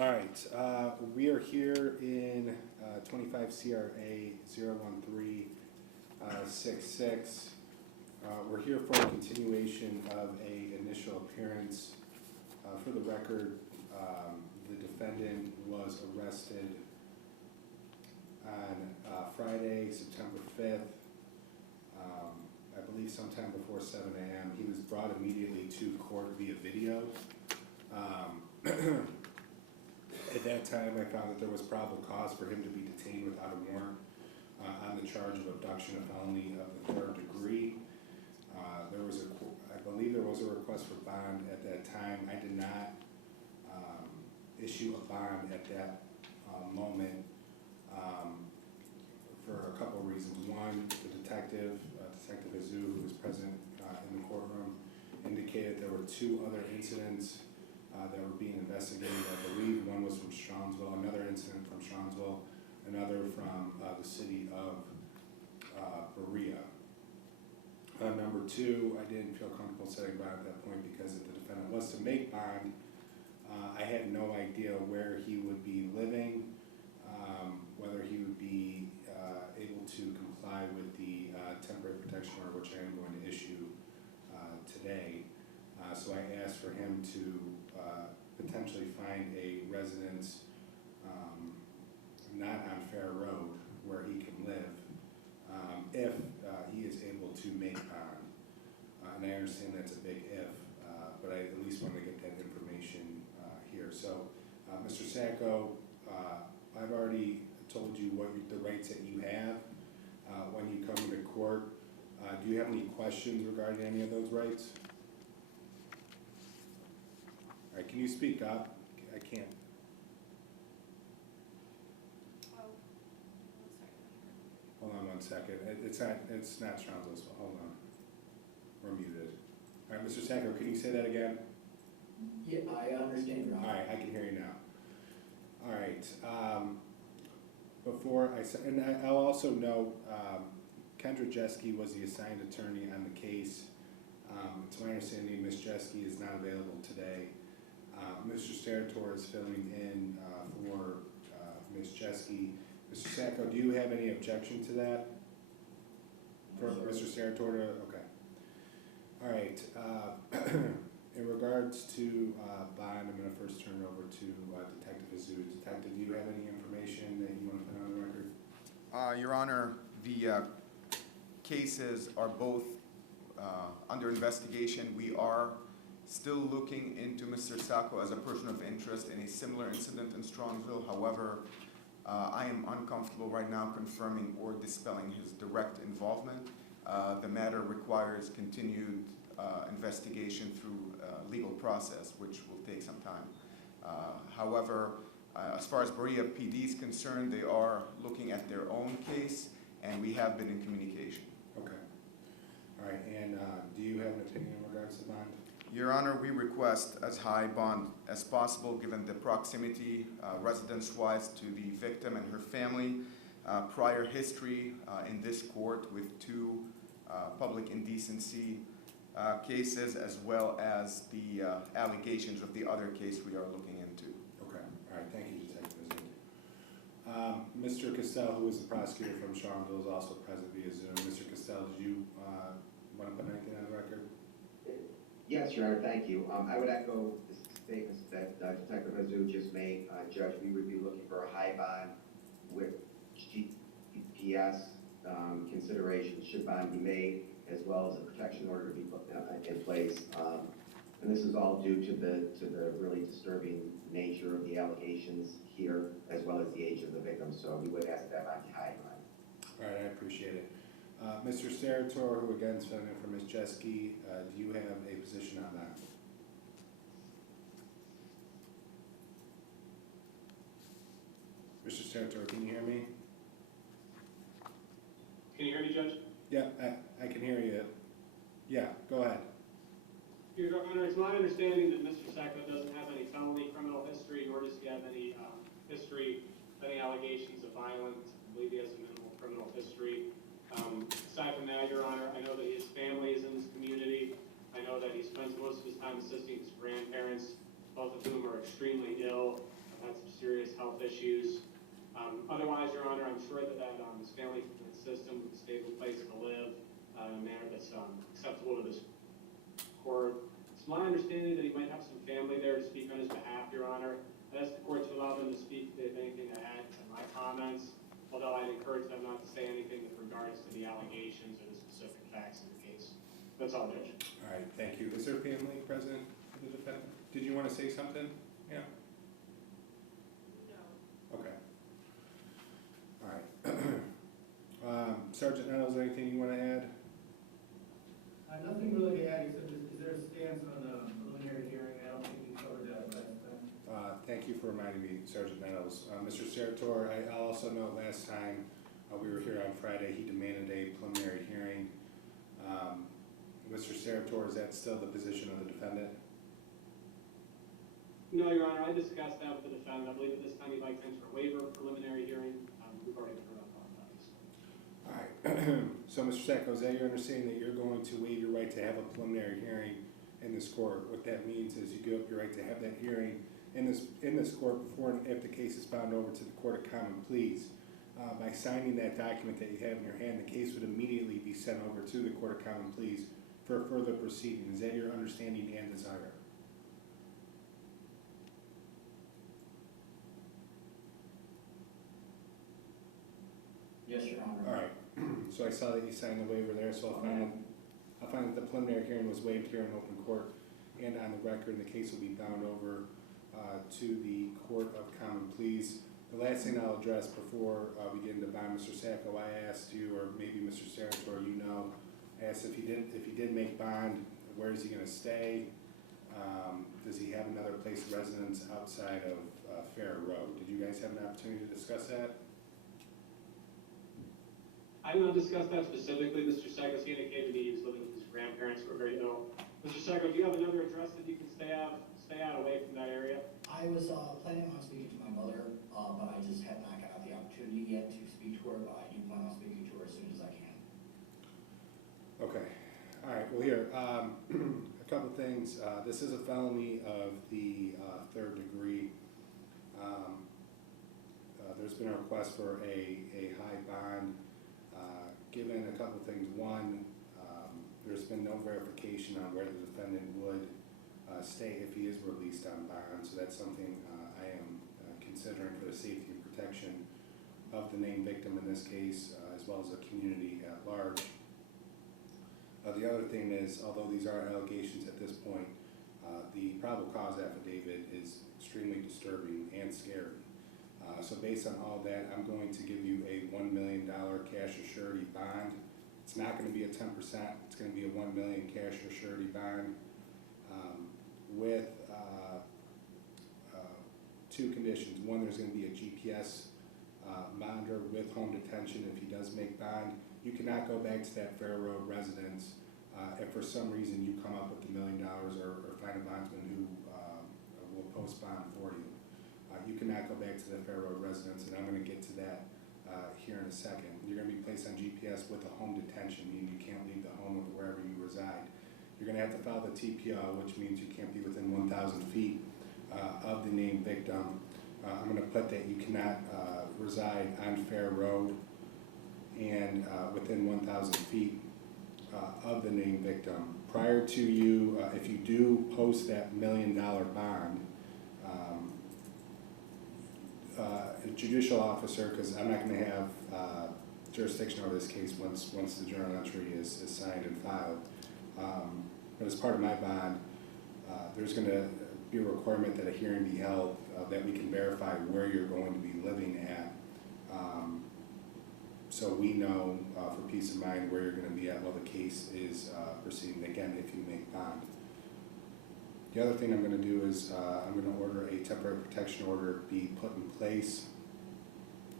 All right, we are here in 25 CRA 01366. We're here for a continuation of a initial appearance. For the record, the defendant was arrested on Friday, September 5th, I believe sometime before 7 a.m. He was brought immediately to court via video. At that time, I found that there was probable cause for him to be detained without a warrant on the charge of abduction, a felony of the 3rd degree. I believe there was a request for bond at that time. I did not issue a bond at that moment for a couple of reasons. One, the detective, Detective Hazou, who was present in the courtroom, indicated there were 2 other incidents that were being investigated. I believe one was from Strongsville, another incident from Strongsville, another from the city of Berea. Number 2, I didn't feel comfortable setting bond at that point because if the defendant was to make bond, I had no idea where he would be living, whether he would be able to comply with the temporary protection order, which I am going to issue today. So I asked for him to potentially find a residence not on Fair Road where he can live if he is able to make bond. And I understand that's a big if, but I at least want to get that information here. So, Mr. Sacco, I've already told you what the rights that you have when you come to court. Do you have any questions regarding any of those rights? All right, can you speak up? I can't. Oh, I'm sorry. Hold on one second. It's not Strongsville, so hold on. We're muted. All right, Mr. Sacco, can you say that again? Yeah, I understand, Your Honor. All right, I can hear you now. All right. Before I say, and I'll also note, Kendra Jeske was the assigned attorney on the case. It's my understanding Ms. Jeske is not available today. Mr. Sterator is filling in for Ms. Jeske. Mr. Sacco, do you have any objection to that? For Mr. Sterator? Okay. All right. In regards to bond, I'm going to first turn it over to Detective Hazou. Detective, do you have any information that you want to put on the record? Your Honor, the cases are both under investigation. We are still looking into Mr. Sacco as a person of interest in a similar incident in Strongsville. However, I am uncomfortable right now confirming or dispelling his direct involvement. The matter requires continued investigation through legal process, which will take some time. However, as far as Berea PD is concerned, they are looking at their own case, and we have been in communication. Okay. All right, and do you have an opinion in regards to bond? Your Honor, we request as high bond as possible given the proximity residence-wise to the victim and her family, prior history in this court with 2 public indecency cases, as well as the allegations of the other case we are looking into. Okay. All right. Thank you, Detective Hazou. Mr. Castell, who is the prosecutor from Strongsville, is also present via Zoom. Mr. Castell, did you want to put anything on the record? Yes, Your Honor, thank you. I would echo the statements that Detective Hazou just made. Judge, we would be looking for a high bond with GPS considerations should bond be made, as well as a protection order to be put in place. And this is all due to the really disturbing nature of the allegations here, as well as the age of the victim. So we would ask that bond be high bond. All right, I appreciate it. Mr. Sterator, who again is filling in for Ms. Jeske, do you have a position on that? Mr. Sterator, can you hear me? Can you hear me, Judge? Yeah, I can hear you. Yeah, go ahead. Your Honor, it's my understanding that Mr. Sacco doesn't have any felony criminal history, nor does he have any history, any allegations of violence. I believe he has a minimal criminal history. Aside from that, Your Honor, I know that his family is in this community. I know that he spends most of his time assisting his grandparents, both of whom are extremely ill. I've had Otherwise, Your Honor, I'm sure that his family can assist him with a stable place to live in a manner that's acceptable to this court. It's my understanding that he might have some family there to speak on his behalf, Your Honor. I ask the court to allow them to speak if they have anything to add to my comments, although I'd encourage them not to say anything with regards to the allegations or the specific facts of the case. That's all, Judge. All right, thank you. Is there family present for the defendant? Did you want to say something? Yeah, No. okay. All right. Sergeant Nettles, anything you want to add? Nothing really to add, except is there a stance on the preliminary hearing? I don't think we covered that last time. Thank you for reminding me, Sergeant Nettles. Mr. Serator, I'll also note last time we were here on Friday, he demanded a preliminary hearing. Mr. Serator, is that still the position of the defendant? No, Your Honor, I discussed that with the defendant. I believe at this time he'd like to enter a waiver of preliminary hearing. We've already heard up on that. All right. So, Mr. Sacco, is that your understanding that you're going to waive your right to have a preliminary hearing in this court? What that means is you give up your right to have that hearing in this court before and if the case is bound over to the Court of Common Pleas. By signing that document that you have in your hand, the case would immediately be sent over to the Court of Common Pleas for further proceeding. Is that your understanding and desire? Yes, Your Honor. All right. So I saw that you signed the waiver there, so I'll find that the preliminary hearing was waived here in open court and on the record, and the case will be bound over to the Court of Common Pleas. The last thing I'll address before we get into bond, Mr. Sacco, I asked you, or maybe Mr. Serator, you know, I asked if he did make bond, where is he going to stay? Does he have another place of residence outside of Fair Road? Did you guys have an opportunity to discuss that? I did not discuss that specifically. Mr. Sacco indicated he was living with his grandparents who are very ill. Mr. Sacco, do you have another address that you can stay out away from that area? I was planning on speaking to my mother, but I just have not got the opportunity yet to speak to her, but I do plan on speaking to her as soon as I can. Okay. All right. Well, here, a couple things. This is a felony of the third degree. There's been a request for a high bond. Given a couple things. One, there's been no verification on where the defendant would stay if he is released on bond. So that's something I am considering for the safety and protection of the named victim in this case, as well as the community at large. The other thing is, although these are allegations at this point, the probable cause affidavit is extremely disturbing and scary. So based on all that, I'm going to give you a $1 million cash or surety bond. It's not going to be a 10%. It's going to be a $1 million cash or surety bond with two conditions. One, there's going to be a GPS monitor with home detention if he does make bond. You cannot go back to that Fair Road residence if for some reason you come up with $1 million or find a bondsman who will post bond for you. You cannot go back to the Fair Road residence, and I'm going to get to that here in a second. You're going to be placed on GPS with a home detention, meaning you can't leave the home of wherever you reside. You're going to have to file the TPO, which means you can't be within 1,000 feet of the named victim. I'm going to put that you cannot reside on Fair Road and within 1,000 feet of the named victim. Prior to you, if you do post that $1 million bond, a judicial officer, because I'm not going to have jurisdiction over this case once the journal entry is signed and filed. But as part of my bond, there's going to be a requirement that a hearing be held that we can verify where you're going to be living at. So we know for peace of mind where you're going to be at while the case is proceeding, again, if you make bond. The other thing I'm going to do is I'm going to order a temporary protection order be put in place